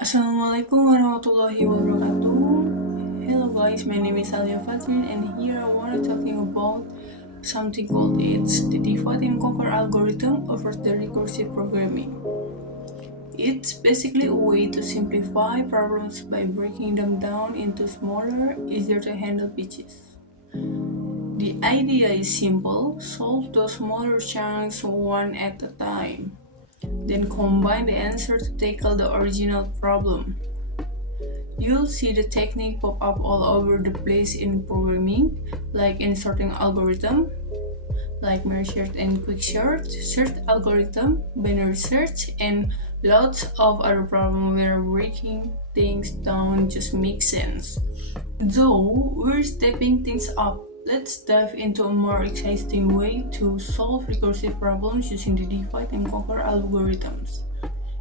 Assalamualaikum warahmatullahi wabarakatuh. Hello guys, my name is Alliya Fajrin and here I want to talking about something called it's the divide and conquer algorithm over the recursive programming. It's basically a way to simplify problems by breaking them down into smaller, easier to handle pieces. The idea is simple: solve those smaller chunks one at a time. Then combine the answer to tackle the original problem. You'll see the technique pop up all over the place in programming, like in sorting algorithm, like merge sort and quick search algorithm, binary search, and lots of other problems where breaking things down just makes sense. Though we're stepping things up, let's dive into a more exciting way to solve recursive problems using the divide and conquer algorithms.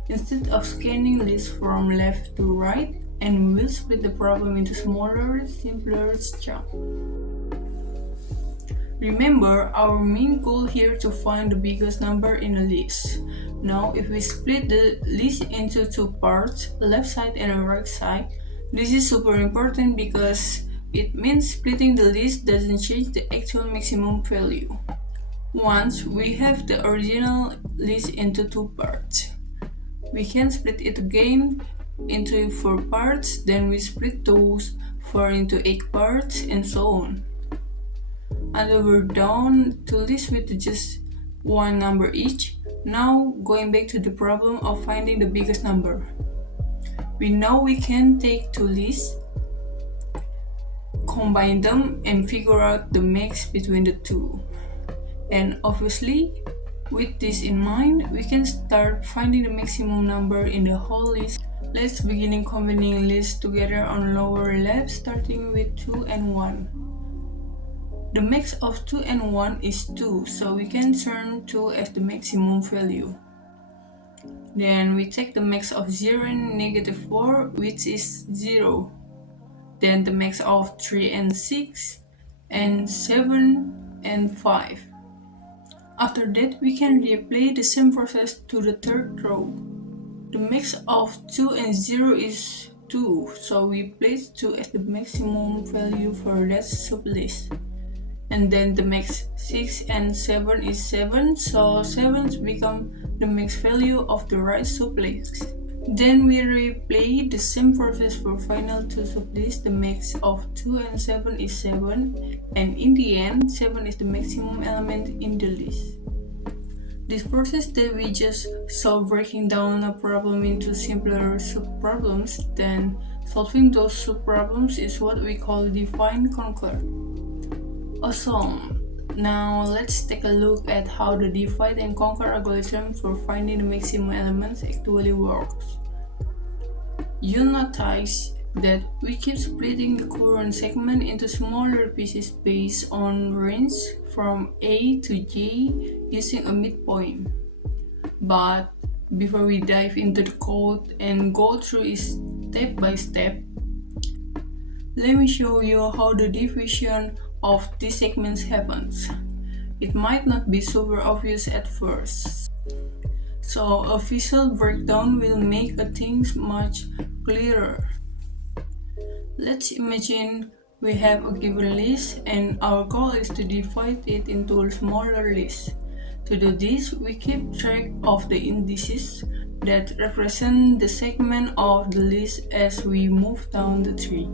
Instead of scanning lists from left to right, and we'll split the problem into smaller, simpler chunks. Remember, our main goal here to find the biggest number in a list. Now, if we split the list into two parts, left side and a right side, this is super important because it means splitting the list doesn't change the actual maximum value. Once we have the original list into two parts, we can split it again into 4 parts, then we split those 4 into 8 parts, and so on. Until we're down to list with just one number each. Now going back to the problem of finding the biggest number. We know we can take two lists, combine them, and figure out the max between the two. And obviously, with this in mind, we can start finding the maximum number in the whole list. Let's begin combining lists together on lower left, starting with 2 and 1. The max of 2 and 1 is 2, so we can turn 2 as the maximum value. Then we take the max of 0 and negative 4, which is 0. Then the max of 3 and 6, and 7 and 5. After that, we can replay the same process to the third row. The max of 2 and 0 is 2, so we place 2 as the maximum value for that sublist. And then the max 6 and 7 is 7, so 7 become the max value of the right sublist. Then we replay the same process for final two sublists. The max of 2 and 7 is 7, and in the end, 7 is the maximum element in the list. This process that we just saw breaking down a problem into simpler subproblems, then solving those subproblems is what we call divide and conquer. Awesome! Now let's take a look at how the divide and conquer algorithm for finding the maximum elements actually works. You'll notice that we keep splitting the current segment into smaller pieces based on range from A to J using a midpoint. But before we dive into the code and go through it step by step, let me show you how the division of these segments happens. It might not be super obvious at first, so a visual breakdown will make things much clearer. Let's imagine we have a given list and our goal is to divide it into smaller lists. To do this, we keep track of the indices that represent the segment of the list as we move down the tree.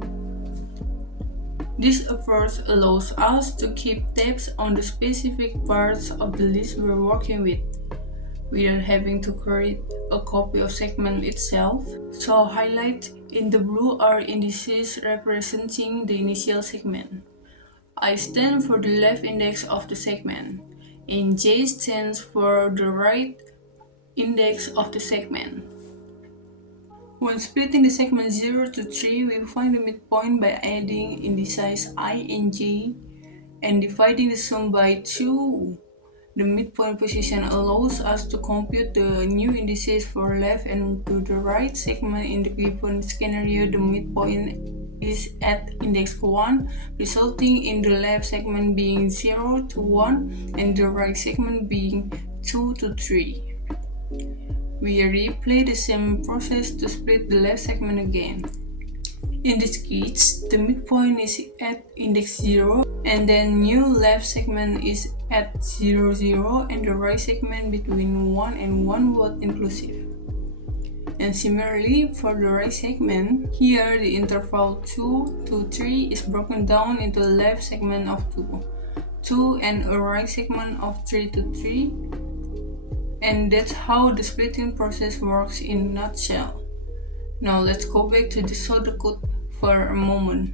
This approach allows us to keep tabs on the specific parts of the list we're working with, without having to create a copy of segment itself. So highlight in the blue are indices representing the initial segment. I stand for the left index of the segment, and J stands for the right index of the segment. When splitting the segment 0 to 3, we find the midpoint by adding indices I and j and dividing the sum by 2. The midpoint position allows us to compute the new indices for left and to the right segment. In the given scenario, the midpoint is at index 1, resulting in the left segment being 0 to 1 and the right segment being 2 to 3. we replay the same process to split the left segment again. In this case, the midpoint is at index 0, and then new left segment is at 0, 0, and the right segment between 1 and 1 both inclusive. And similarly, for the right segment, here the interval 2 to 3 is broken down into a left segment of 2, and a right segment of 3 to 3. And that's how the splitting process works in a nutshell. Now let's go back to the pseudo code for a moment.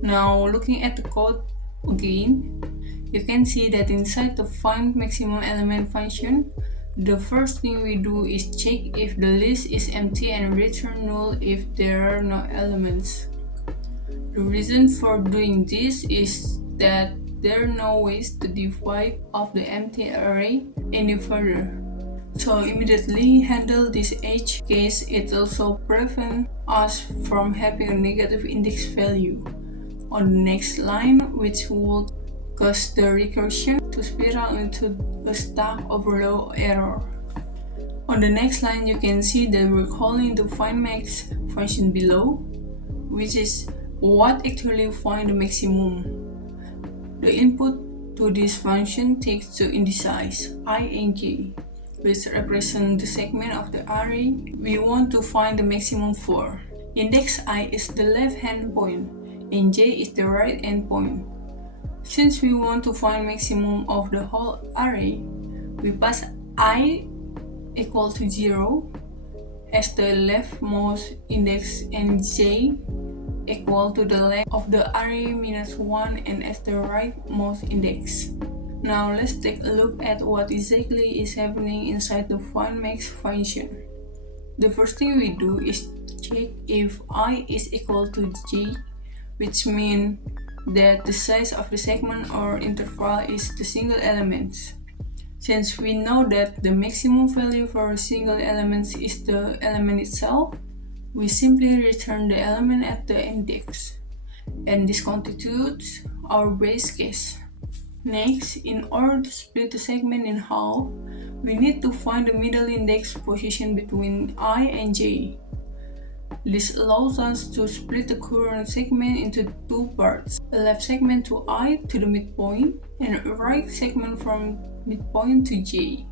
Now looking at the code again, you can see that inside the find maximum element function, the first thing we do is check if the list is empty and return null if there are no elements. The reason for doing this is that there are no ways to divide of the empty array any further. So immediately handle this edge case. It also prevents us from having a negative index value on the next line, which would cause the recursion to spiral into a stack overflow error. On the next line, you can see that we're calling the findMax function below, which is what actually find the maximum. The input to this function takes two indices, I and j, which represent the segment of the array we want to find the maximum for. Index I is the left-hand point, and j is the right-hand point. Since we want to find maximum of the whole array, we pass I equal to 0 as the leftmost index and j equal to the length of the array minus 1 and as the rightmost index. Now let's take a look at what exactly is happening inside the findMax function. The first thing we do is check if I is equal to j, which means that the size of the segment or interval is the single elements. Since we know that the maximum value for a single element is the element itself, we simply return the element at the index, and this constitutes our base case. Next, in order to split the segment in half, we need to find the middle index position between I and j. This allows us to split the current segment into two parts, a left segment to I to the midpoint, and a right segment from midpoint to j.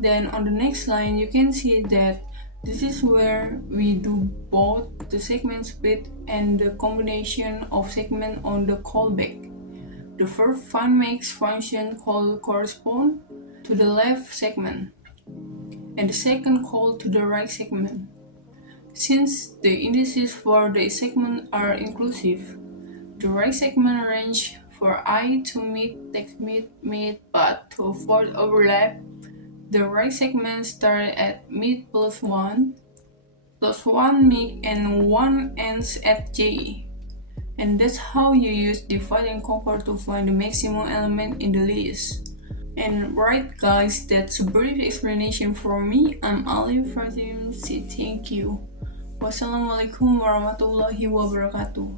Then on the next line, you can see that this is where we do both the segment split and the combination of segments on the callback. The first findMax function call corresponds to the left segment, and the second call to the right segment. Since the indices for the segment are inclusive, the right segment range for I to mid takes mid, but to avoid overlap, the right segment starts at mid plus 1 mid, and 1 ends at j. And that's how you use divide and conquer to find the maximum element in the list. And right guys, that's a brief explanation from me. I'm Alliya Fajrin. Say thank you. Wassalamualaikum warahmatullahi wabarakatuh.